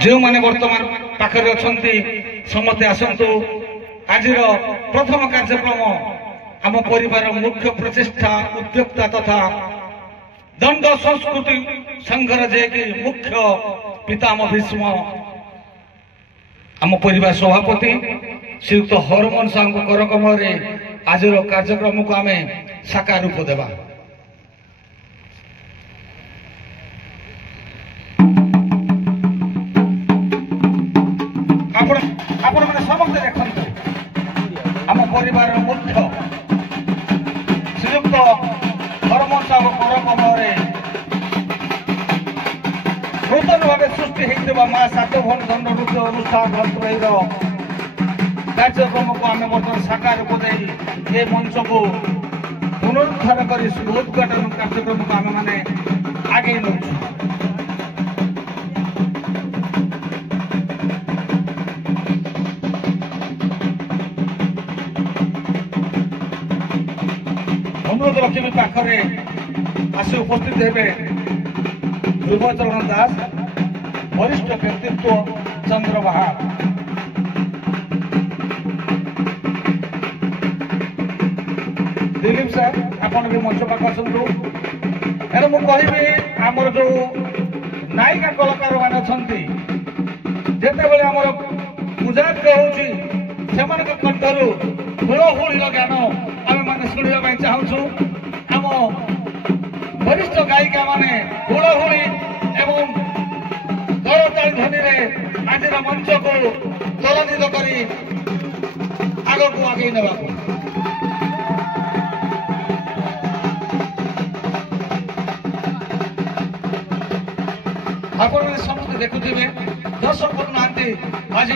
जो माने वर्तमान पाखरे अछंती समते आसंतु आजिर प्रथम कार्यक्रम आम परिवार मुख्य प्रचेष्टा उद्योक्ता तथा दंड संस्कृति संघर जे कि मुख्य पितामह भीष्म आम परिवार सभापति श्रीयुक्त हरमोहन साहू कर कमरे आज कार्यक्रम को आम साकार रूप देवा। आपण मैंने समस्त देखते आम परिवार मुख्य श्रीयुक्त हरमोहन साहू कर कमरे नूतन भाव सृष्टि होता माँ सात भवन दंड नृत्य अनुष्ठान कार्यक्रम को आम बर्तमान साकार रूप दे मंच को पुनरुद्धार कर उद्घाटन कार्यक्रम को आम मैंने आगे नौ अनुरोध रखी पाखरे आसी उपस्थित हेबे ध्रुवचरण दास वरिष्ठ व्यक्तित्व चंद्रबाहा दिलीप साहब आपण भी मंच पाख आसतु एवं मुझे आमर जो नायिका कलाकार मान अच्छी जिते आम पूजा हो कंठर हुलहुली ज्ञान आम मैंने शुणा चाहूँ आम वरिष्ठ गायिका माने हुलहुली एवं करताली ध्वनि आज मंच को त्वरान्वित कर आग को आगे ना आपण समस्त देखुवे दर्शक करूना आज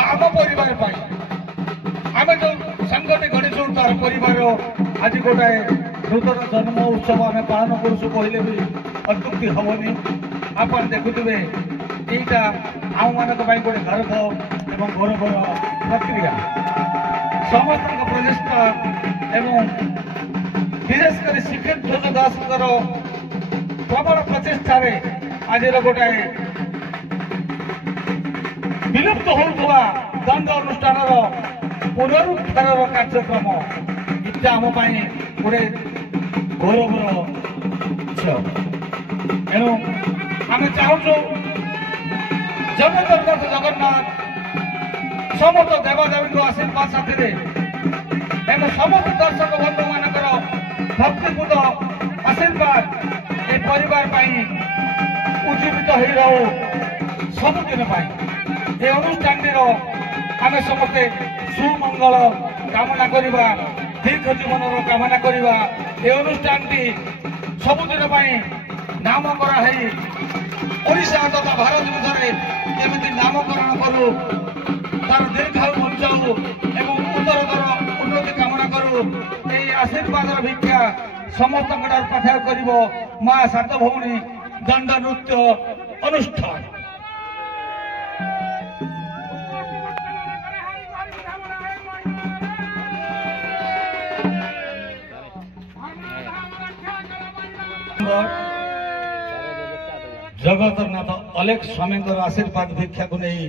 आम परिवार आम जो संगठन गढ़ी तार परिवार आज गोटाए नूतन जन्म उत्सव आम पालन करुँ कहले भी अत्युक्ति हेनी आप देखुवे यहीटा आम मान गोटे गर्व एवं गौरवर प्रक्रिया समस्त प्रचेषा एवं विशेषकर शिक्षित ध्वज दास प्रबल प्रचेषा आज गोटाए विलुप्त होता दंड अनुष्ठान पुनरुद्धार कार्यक्रम इतना आम गोटे गौरवर एणु आम चाहूँ जगत जगन्नाथ समस्त देवदेवी आशीर्वाद साथी एवं समस्त दर्शक बंधु मानकर भक्तिपूत आशीर्वाद ए परिवार उज्जीवित हो रो सबुदिन ये अनुष्ठान आम समस्ते सुमंगल कामना करवा दीर्घ जीवन कामना करवा ये अनुष्ठान सबुदिन नामकरण ओडिशा तथा भारत विषय केमी नामकरण करूँ तार दीर्घायु बंचाऊ एवं उत्तरतर उन्नति कामना करूँ ये आशीर्वाद भिक्षा समस्त पाठा कर माँ सात भौणी दंड नृत्य अनुष्ठान जगतरनाथ अलेख स्वामी आशीर्वाद भिक्षा को नहीं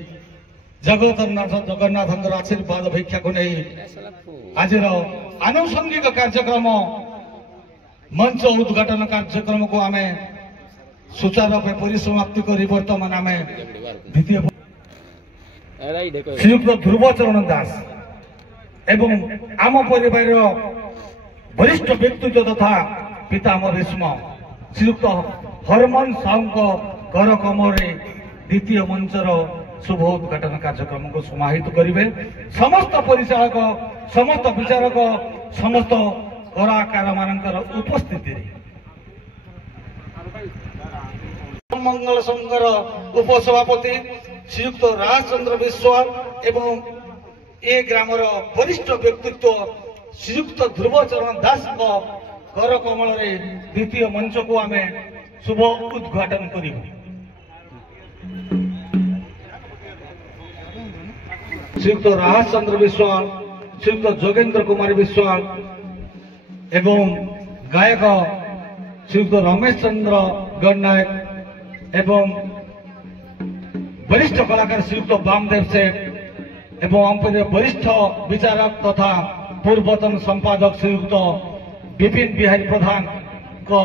जगतरनाथ जगन्नाथ आशीर्वाद भिक्षा को नहीं आज आनुषंगिक कार्यक्रम मंच उद्घाटन कार्यक्रम को आम सुचारू रूपे परिसमाप्ति कर बर्तमान आम द्वितीय श्रीयुक्त ध्रुवचरण दास एवं आम परिवार वरिष्ठ व्यक्तित्व तथा पितामह भीष्म श्रीयुक्त हरमोहन साहू कर कमरे द्वितीय मंचर शुभ उद्घाटन कार्यक्रम को समाहित करेंगे। समस्त परिचालक समस्त विचारक समस्त कलाकार मानकर उपस्थिति मंगल संघर उपसभापति श्रीयुक्त राजचंद्र विश्वाल एवं ए ग्रामर वरिष्ठ व्यक्तित्व श्रीयुक्त ध्रुवचरण दास कर कमल द्वितीय मंच को आम शुभ उद्घाटन करूँ। श्रीयुक्त राजचंद्र विश्वाल श्रीयुक्त जोगेंद्र कुमार विश्वाल एवं गायक श्रीयुक्त रमेश चंद्र गणनायक एवं वरिष्ठ कलाकार श्रीयुक्त वामदेव सेठ एवं आम वरिष्ठ विचारक तथा पूर्वतन संपादक श्रीयुक्त विपिन बिहारी प्रधान को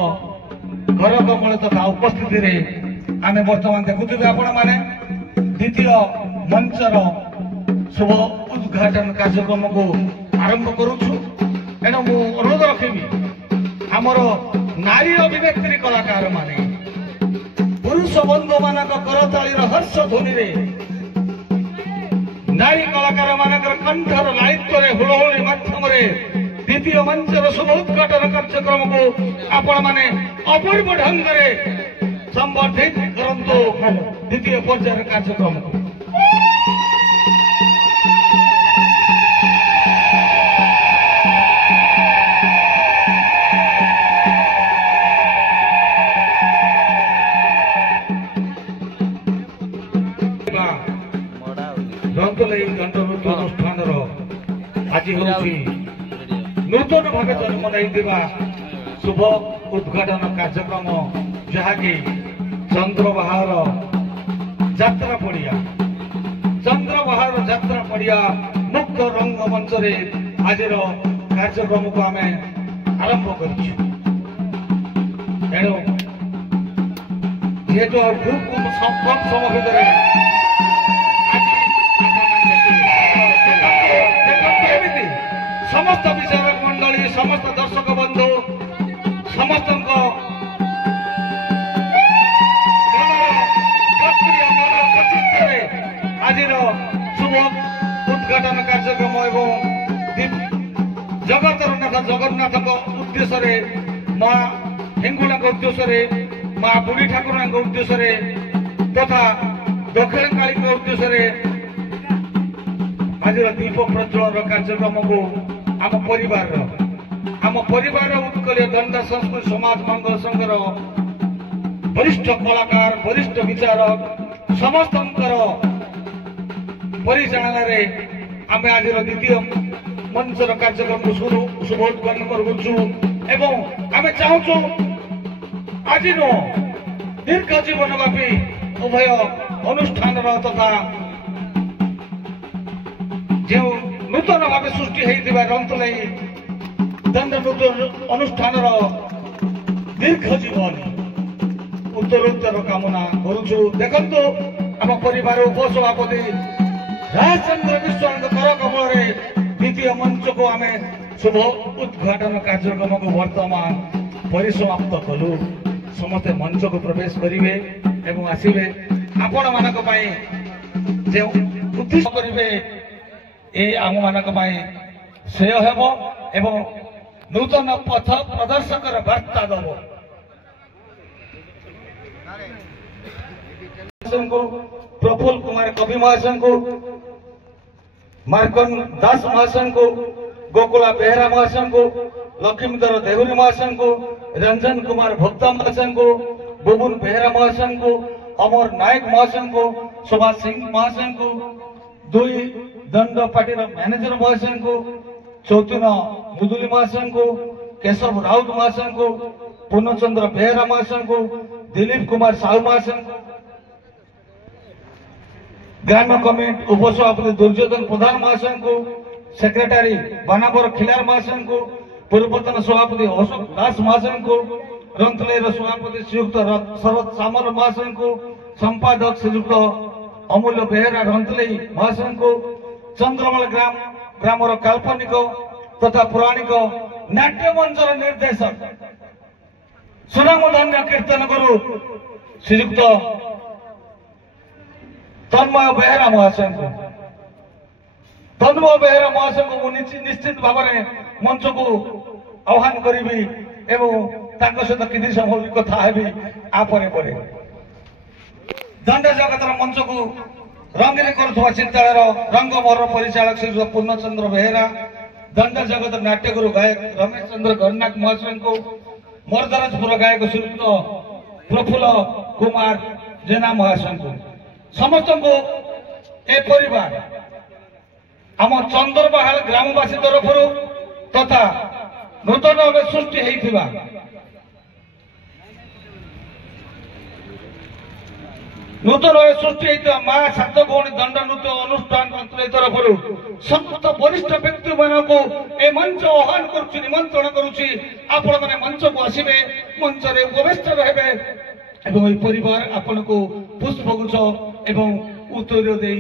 घर कमल तथा उपस्थिति रे आमे वर्तमान देखुथिबे आपण माने द्वितीय मंचर शुभ उद्घाटन कार्यक्रम को आरंभ करूछु। एणु मु अनुरोध रखिबी आमर नारी अभिव्यक्ति कलाकार माने पुरुष बंधु मानक करतालीर हर्ष ध्वनि रे नारी कलाकार मानकर कंठर लालित्य रे हुलहुली माध्यम रे द्वितीय मंचर शुभ उद्घाटन कार्यक्रम को आपण माने अपूर्व ढंग रे संबर्धित करंतु द्वितीय पर्यायर कार्यक्रम को। रंतलई दंडनृत्य अनुष्ठान आज नूतन भाव जन्म नहीं शुभ उद्घाटन कार्यक्रम जहाँकि चंद्रबाहार यात्रा पड़िया चंद्रबाहार यात्रा पड़िया मुक्त रंगमंच आज कार्यक्रम को आम आरंभ कर खूब कम समय भितर समस्त विचारक मंडली समस्त दर्शक बंधु समस्त आज शुभ उद्घाटन कार्यक्रम एवं जगतर नाथ जगन्नाथ उद्देश्य माँ हिंगुला उद्देश्य माँ बुढ़ी ठाकुर उद्देश्य तथा दक्षिण काली उद्देश्य आज दीप प्रज्वलन कार्यक्रम को आम परिवार उत्कल दंड संस्कृति समाज मंगल संघर वरिष्ठ कलाकार वरिष्ठ विचारक समस्त परिचालन आम आज द्वितीय मंचर कार्यक्रम को शुभ उद्घाटन करूँ आम चाहूँ आज दीर्घ जीवन व्यापी उभय अनुष्ठान तथा जो नूतन भाव सृष्टि होता रंतलई दंड नृत्य अनुष्ठान दीर्घ जीवन उत्तरोत्तर कामना करुचु। देखंतु आम परिवार उपसभापति राजचंद्र विश्वाल कर कमल द्वितीय मंच को आम शुभ उद्घाटन कार्यक्रम को वर्तमान परिसमाप्त कलु। समस्ते मंच को प्रवेश करेंगे एवं आसवे आपण मानक जो उद्देश्य करेंगे ये आम मानक श्रेय हेब एवं नूतन पथ प्रदर्शक वार्ता दब प्रफुल्ल कुमार कवि महाशय को मार्कन दास महाशय को गोकुला बेहरा महाशय को लक्ष्मीधर देहुरी महाशय को रंजन कुमार भोक्ता महाशय को बुबुन बेहरा महाशय को अमर नायक महाशय को सुभाष सिंह महाशय को दुई दंड पार्टी मैनेजर महाशय को चौथुन मुदुली महाशय को केशव राउत महाशय को पूर्णचंद्र बेहरा महाशय को दिलीप कुमार साहू महाशय को ग्राम्य कमिटी उपसभापति दुर्योधन प्रधान महाशय को सेक्रेटरी बानावर खिलार महाशय को पूर्वतन सभापति अशोक दास महाशय को रंतलईर सभापति श्रीयुक्त शरद सामल महाशय को संपादक श्रीयुक्त अमूल्य बेहरा रंतलई महाशय को चंद्रमल ग्रामर काल्पनिक तथा पौराणिक नाट्य मंचर निर्देशक सुनामधन्य कीर्तन गुरु श्रीयुक्त तन्मय बेहरा महाशय को निश्चित भाव में मंच को आह्वान करी एवं सहित किसी समय कथा हेबी आपरे परे दंड जगतर मंच को रंगीन करुवा चिंतालय रंग मोहर परिचालक श्री पूर्णचंद्र बेहरा दंड जगत नाट्यगुरु गायक रमेश चंद्र गणनाथ महाशय को मर्दराजपुर गायक श्रीयुक्त प्रफुल्ल कुमार जेना महाशय को समस्त को ए परिवार आम चंद्रबाहाल ग्रामवासी तरफ तथा नूतन भाव सृष्टि होता नूतन भाव सृष्टि होता माँ सात भौणी दंड नृत्य अनुष्ठान मंत्रालय तरफ समस्त वरिष्ठ व्यक्ति मानक ए मंच आह्वान करुच्ची निमंत्रण करुच्ची आपण मैंने मंच को आसबे मंच रे उपविष्ट रहे एवं परिवार आपण को पुष्पगुच्छ एवं उत्तर दे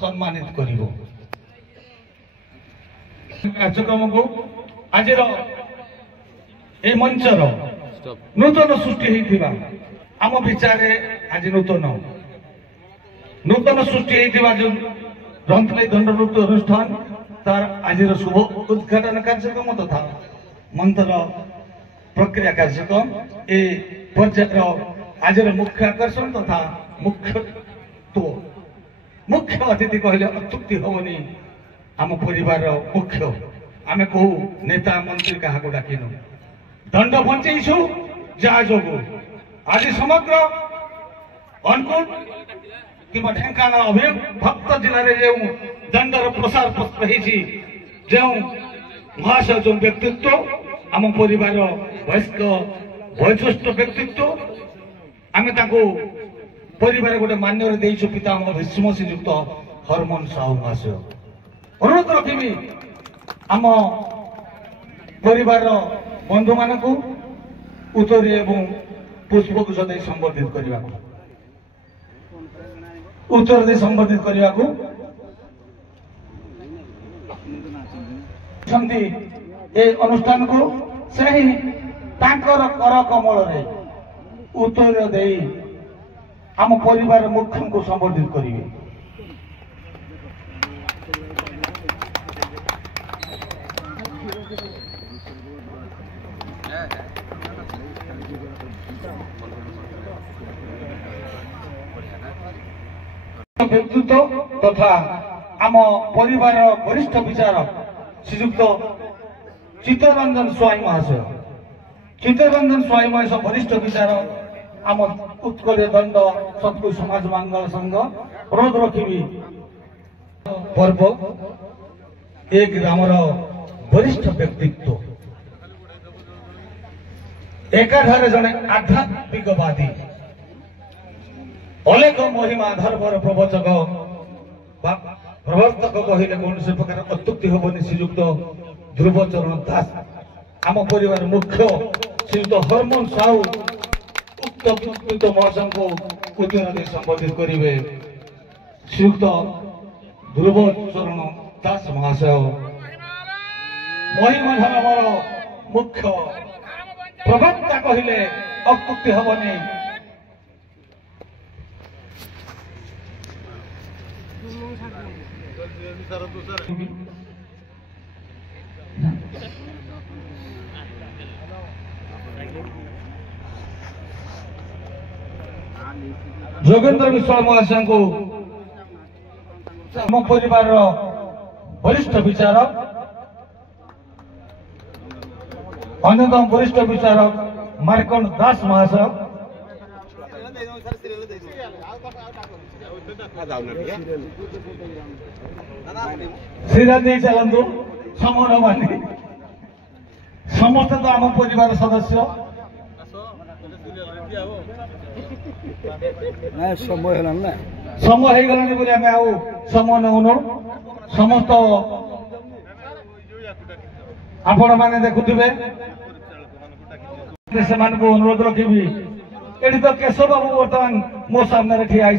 सम्मानित करिवो कार्यक्रम को आज ए मंचर नूतन सृष्टि होता आम विचार आज नूतन सृष्टि होता जो रंतलाई दंड नृत्य अनुष्ठान तार आज शुभ उद्घाटन कार्यक्रम तथा मंत्र प्रक्रिया कार्यक्रम ए पर्यायर आज मुख्य आकर्षण तथा मुख्य अतिथि कहले अत्युक्ति हेनी आम परिवार मुख्य आम कहू नेता मंत्री क्या डाकिनु दंड बंचेछु जहाँ जो आज समग्र अनुकूल कि ढेंकानाल अभिभक्त जिले में जो दंडर प्रसार जो महाशय जो व्यक्तित्व आम परिवार वयस्क वयोज्येष्ठ व्यक्तित्व आम परिवार गोटे मान्य देचु पिता भीष्म श्रीयुक्त हरमोहन साहू महाशय अनुरोध रखी आम परिवार बंधु मान उत्तर एवं पुष्पगुच्छ दे संबर्धित करने उत्तर दे संबर्धित करने ए अनुष्ठान को सही तांकर कर कमल रे उत्तर दे आम परिवार मुख्य को संबर्धित करेंगे व्यक्तित्व तथा आम परिवार वरिष्ठ विचारक श्रीयुक्त चित्तरंजन स्वाई महाशय चित्तरंजन स्वाई महाशय वरिष्ठ विचारक आम उत्कल दंड सतगुरु समाज मंगल संघ अनुरोध रखी पर्व एक ग्रामर वरिष्ठ व्यक्तित्व एकाधारे जड़े आध्यात्मिकवादी अनेक महिमा धर्मर प्रवचक प्रवर्तक कहले कौन से प्रकार अत्युक्ति हेनी श्रीयुक्त ध्रुवचरण दास आम परिवार मुख्य श्रीयुक्त हरमोहन साहू उक्त व्यक्तित्व महाशय को उत्तर संबोधित करेंगे श्रीयुक्त ध्रुवचरण दास महाशय महिमा धर्मर मुख्य प्रवक्ता कहले अत्युक्ति हेनी जोगेंद्र विश्वाल महाशय को आम परिवार वरिष्ठ विचारक अन्यतम वरिष्ठ विचारक मार्कंड दास महाशय श्रीराम चलतु समर मानी समस्त तो आम परिवार सदस्य समय समय समय नौन समस्त आपण मैंने देखुवे से अनुरोध रखी ये तो केशव बाबू बर्तमान मो सामने ठिया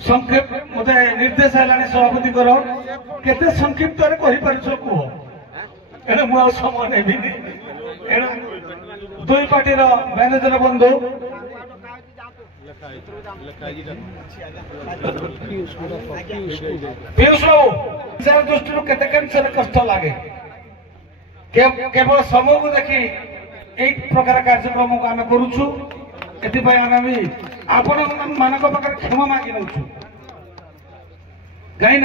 संक्षेप मत निर्देश है सभापति केते संक्षिप्त कह मुझे समय नेबी दुई पार्टी मैनेजर बंधु पीयूष बाबू दृष्टि केते कैंसर कष्ट लगे केवल समय को देखी एक प्रकार कार्यक्रम को आम करुचु भी आपण मानक पाखे क्षमा मांगी नौ कहीं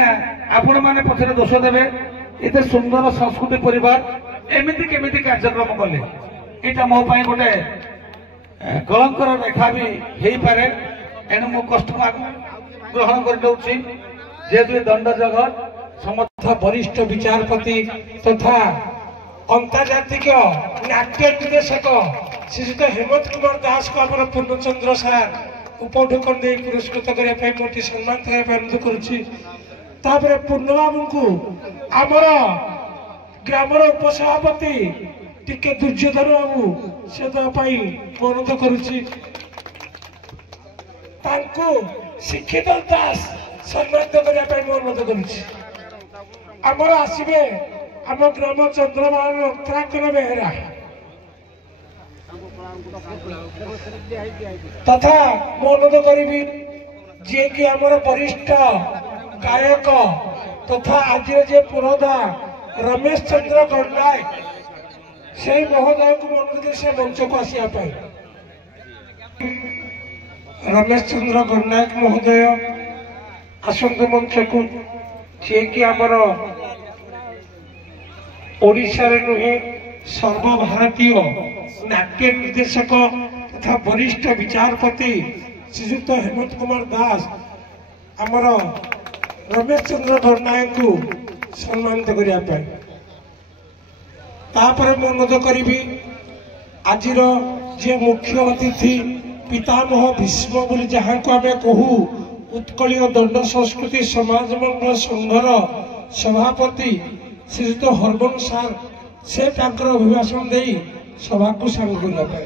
आपण मैंने पछरे दोष देवे एत सुंदर संस्कृति परिवार एमती केमी कार्यक्रम कले यहाँ मो गोटे कलंकर रेखा भी हो पारे एणु मो कष्ट ग्रहण कर जेहेतु दंड जगत समस्त वरिष्ठ विचारपति तथा अंतर्जातिक नाट्य निर्देशक श्रीजुत हेमंत कुमार दास को आम पूर्णचंद्र सार उपढुकन दे पुरस्कृत करने मोटी सम्मान अनुरोध करुच्ची पूर्णबाबू को आमर ग्रामर उपसभापति टिके दुर्योधन बाबू से अनुरोध करुच्ची शिक्षित दास सम्मानित करने अनुरोध करुच्ची आमर आसवे आम ग्राम चंद्रबाण उत्तराखंड बेहरा तथा अनुरोध करी जी कि आमर वरिष्ठ गायक तथा आज जे पुरोधा रमेश चंद्र गंडाय से महोदय को अनुरोध से मंच को आसवाई रमेश चंद्र गंडायक महोदय आसंत मंच को जी कि आमर ओडिशा रे नुहे सर्वभारतीय नाट्य निर्देशक तथा वरिष्ठ विचारपति श्रीजुत हेमंत कुमार दास आमर रमेश चंद्र गणनायक को सम्मानित करने अनुरोध करी आज जे मुख्य अतिथि पितामह भीष्म बोली जहाँ को आम कहू उत्कलीय दंड संस्कृति समाज मंगल संघर सभापति श्रीजुत हरबंश सार से अभिभाषण दे सभा को सामिल करने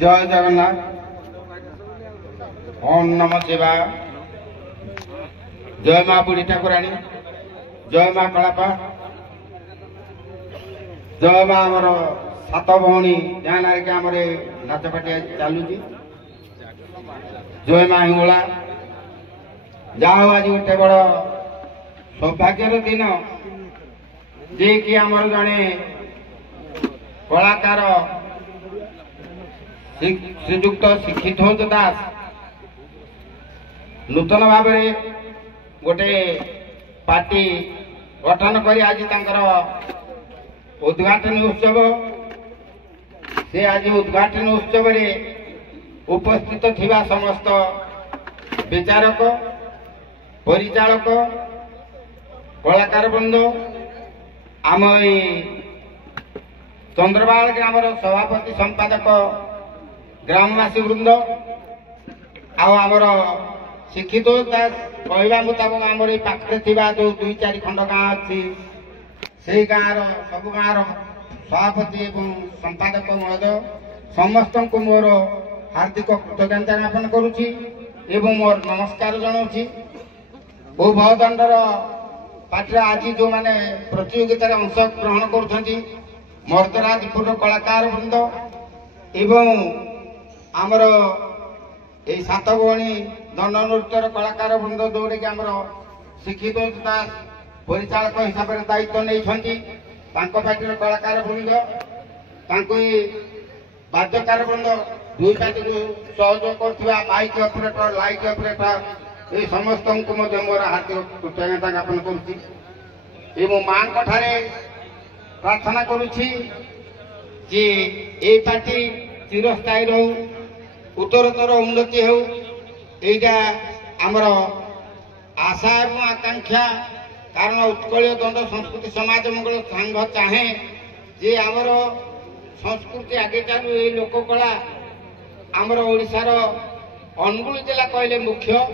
जय जगन्नाथ ओम नमः शिवाय जय माँ बुढ़ी ठाकुराणी जय माँ कलापा जय माँ आमर सात भौणी जहाँ कि आम नाचपाटी चलुची जय माँ हिंगोला जाओ आज गोटे बड़ सौभाग्यर दिन जे कि आमर जड़े कलाकार श्रीजुक्त शिक्षित दास नूतन भाव गोटे पार्टी गठन कर आज उद्घाटन उत्सव से आज उद्घाटन उत्सव उपस्थित थिबा समस्त विचारक परिचालक कलाकार बृंद आम चंद्रबाल ग्रामर सभापति संपादक ग्रामवासी वृंद आमर शिक्षित दास कहवा मुताबक आमर पाखे जो 2-4 खंड गाँ अच्छी से गाँव सब गाँव सभापति एवं संपादक महोदय समस्त को मोर हार्दिक कृतज्ञता ज्ञापन करुच्ची एवं मोर नमस्कार जनाऊँगी बहुदंडर पार्टी आज जो मैंने प्रतियोगितार अंशग्रहण कर मर्दराजपुर कलाकार वृंद एवं आमर यही सात भौणी दंड नृत्यर कलाकार वृंद जोड़े कि आमर शिक्षित दास परिचालक हिसाब से दायित्व नहीं पार्टी कलाकार वृंद बाध्यकार वृंद दुई पार्टी को सहयोग कर माइक ऑपरेटर लाइट ऑपरेटर ये समस्त को मोर हार्दिक कृतज्ञता ज्ञापन करुच्ची माँ प्रार्थना करुच्ची जे ये पार्टी चिरस्थायी रहू उत्तरोत्तर उन्नति हो यहीटा आमर आशा एवं आकांक्षा कारण उत्कलीय दंड संस्कृति समाज मंगल संघ चाहे जे आमर संस्कृति आगे चलू ये लोककला आमर ओडिशार अनुगुल जिला कहले मुख्य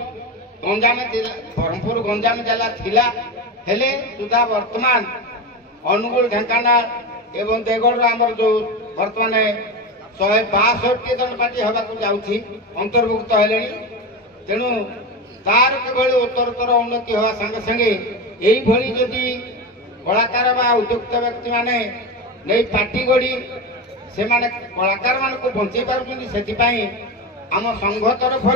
गंजाम जिला ब्रह्मपुर गंजाम जिला थिला हेले सुधा वर्तमान अनुगुल ढेंकानाल एवं देवगढ़ आमर जो वर्तमान 162 जन पार्टी हवा जाऊँगी अंतर्भुक्त हेले तेणु तार किभଳି उत्तरोत्तर उन्नति हवा संगे संगे यही जदि कलाकार बा उद्युक्त व्यक्ति माने नहीं पार्टी गढ़ी से माने कलाकार मान को बंचाई पार्टी आम संघ तरफ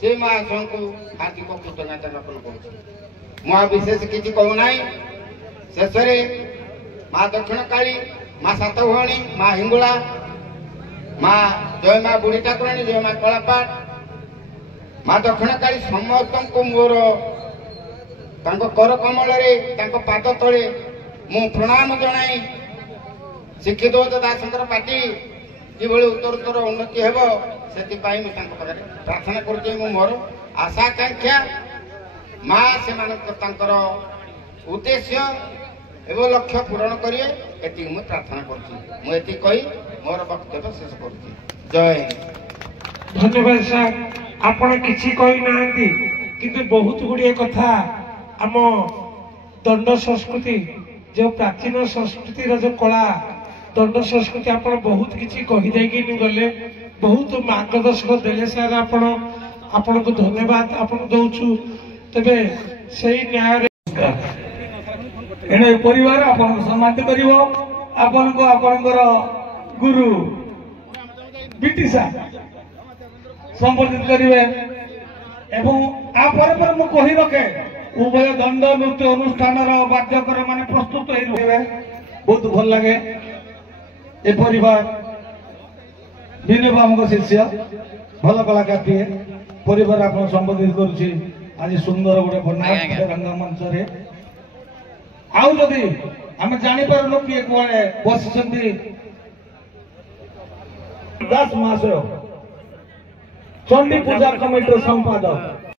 से महाशय को हार्दिक कृतज्ञता ज्ञापन कर विशेष किसी कहूना शेष माँ दक्षिण काली माँ सात भौणी माँ हिंगुला माँ जय माँ बुढ़ी ठाकुराणी जय माँ कलापाट माँ दक्षिण काली समस्त को मोर कर कमल पाद तले मु प्रणाम जनाई शिक्षित दासंकर पार्टी किभଳି उत्तरोत्तर उन्नति हेब से प्रार्थना करुँ मोर आशा आकांक्षा माँ से ଉଦ୍ଦେଶ୍ୟ ଏବଂ ଲକ୍ଷ୍ୟ ପୂରଣ କରିବେ ଏତିକି ମୁଁ ପ୍ରାର୍ଥନା କରୁଛି। ମୁଁ ଏତିକି କହି ମୋର ବକ୍ତବ୍ୟ ଶେଷ କରୁଛି। ଜୟ ହିନ୍ଦ। ଧନ୍ୟବାଦ ସାର୍। ଆପଣ କିଛି କହିନାହାନ୍ତି କିନ୍ତୁ ବହୁତ ଗୁଡ଼ିଏ କଥା ଆମ ଦଣ୍ଡ ସଂସ୍କୃତି ଯେଉଁ ପ୍ରାଚୀନ ସଂସ୍କୃତିର ଯେଉଁ କଳା ଦଣ୍ଡ ସଂସ୍କୃତି ଆପଣ ବହୁତ କିଛି କହିଦେଇକି ଗଲେ, ବହୁତ ମାର୍ଗଦର୍ଶନ ଦେଲେ ସାର୍। ଆପଣଙ୍କୁ ଧନ୍ୟବାଦ ଆପଣ ଦଉଛୁ। ତେବେ ସେଇ ନ୍ୟାୟରେ ଏଣୁ ଏ ପରିବାର ଆପଣଙ୍କୁ ସମ୍ମାନିତ କରିବ। ଆପଣଙ୍କର ଗୁରୁ ପିଟି ସାର୍ ସମ୍ବର୍ଦ୍ଧିତ କରିବେ ଏବଂ ଆ ପରେ ପରେ ମୁଁ କହି ରଖେ ଉଭୟ ଦଣ୍ଡ ନୃତ୍ୟ ଅନୁଷ୍ଠାନର ବାଦ୍ୟକର ମାନେ ପ୍ରସ୍ତୁତ ହେଇ ରହିବେ। ବହୁତ ଭଲ ଲାଗେ। ଏ ପରିବାର ବିନୋବାବୁଙ୍କ ଶିଷ୍ୟ ଭଲ କଳାକାରଟିଏ ପରିବାର ଆପଣ ସମ୍ବୋଧିତ କରୁଛି ଆଜି ସୁନ୍ଦର ଗୋଟେ ବର୍ଣ୍ଣାଢ୍ୟ ରଙ୍ଗମଞ୍ଚରେ। ଆଉ ଯଦି ଆମେ ଜାଣିପାରୁନୁ କିଏ କୁଆଡେ ବସିଛନ୍ତି 10 ମାସ ଚଣ୍ଡୀ ପୂଜା କମିଟିର ସମ୍ପାଦକ